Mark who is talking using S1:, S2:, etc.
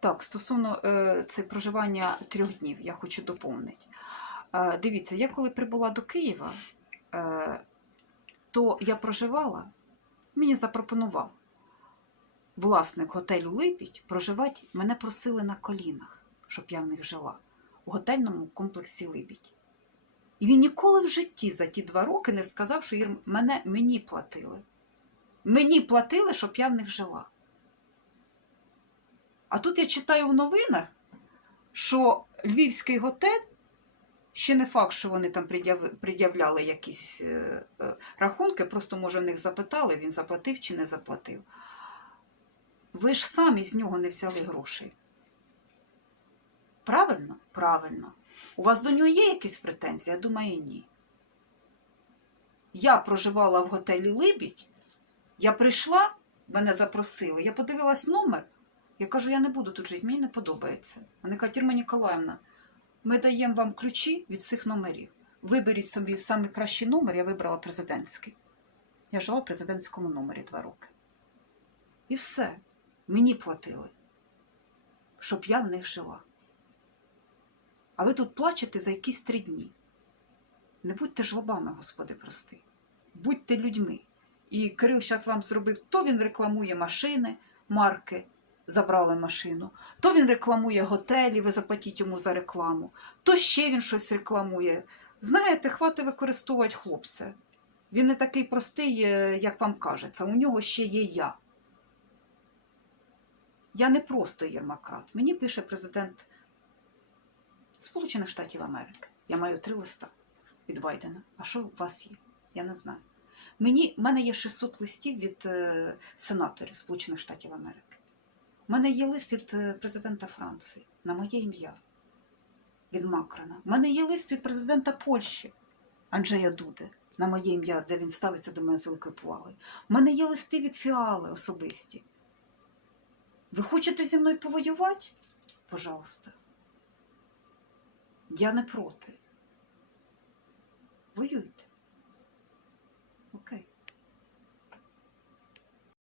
S1: Так, стосовно е, це проживання трьох днів, я хочу доповнити. Е, дивіться, я коли прибула до Києва, е, то я проживала, мені запропонував власник готелю Липідь проживати, мене просили на колінах, щоб я в них жила, у готельному комплексі Либідь. І він ніколи в житті за ті два роки не сказав, що мене, мені платили. Мені платили, щоб я в них жила. А тут я читаю в новинах, що Львівський готель, ще не факт, що вони там пред'яв- пред'являли якісь е, е, рахунки, просто, може, в них запитали, він заплатив чи не заплатив. Ви ж самі з нього не взяли грошей. Правильно? Правильно. У вас до нього є якісь претензії? Я думаю, ні. Я проживала в готелі Либідь, я прийшла, мене запросили, я подивилась номер. Я кажу, я не буду тут жити, мені не подобається. Вони кажуть, Ірма Ніколаївна, ми даємо вам ключі від цих номерів. Виберіть собі найкращий номер, я вибрала президентський. Я жила в президентському номері два роки. І все. Мені платили, щоб я в них жила. А ви тут плачете за якісь три дні. Не будьте жлобами, Господи, прости. Будьте людьми. І Кирил зараз вам зробив, то він рекламує машини, марки, забрали машину, то він рекламує готелі, ви заплатіть йому за рекламу, то ще він щось рекламує. Знаєте, хватить використовувати хлопця. Він не такий простий, е, як вам кажеться. У нього ще є я. Я не просто Єрмакрат. Мені пише президент Сполучених Штатів Америки. Я маю три листа від Байдена. А що у вас є? Я не знаю. Мені, в мене є 600 листів від е, сенаторів Сполучених Штатів Америки. У мене є лист від е, президента Франції на моє ім'я, від Макрона. У мене є лист від президента Польщі Анджея Дуди на моє ім'я, де він ставиться до мене з великою повагою. У мене є листи від фіали особисті. Ви хочете зі мною повоювати? Пожалуйста. Я не проти. Воюйте.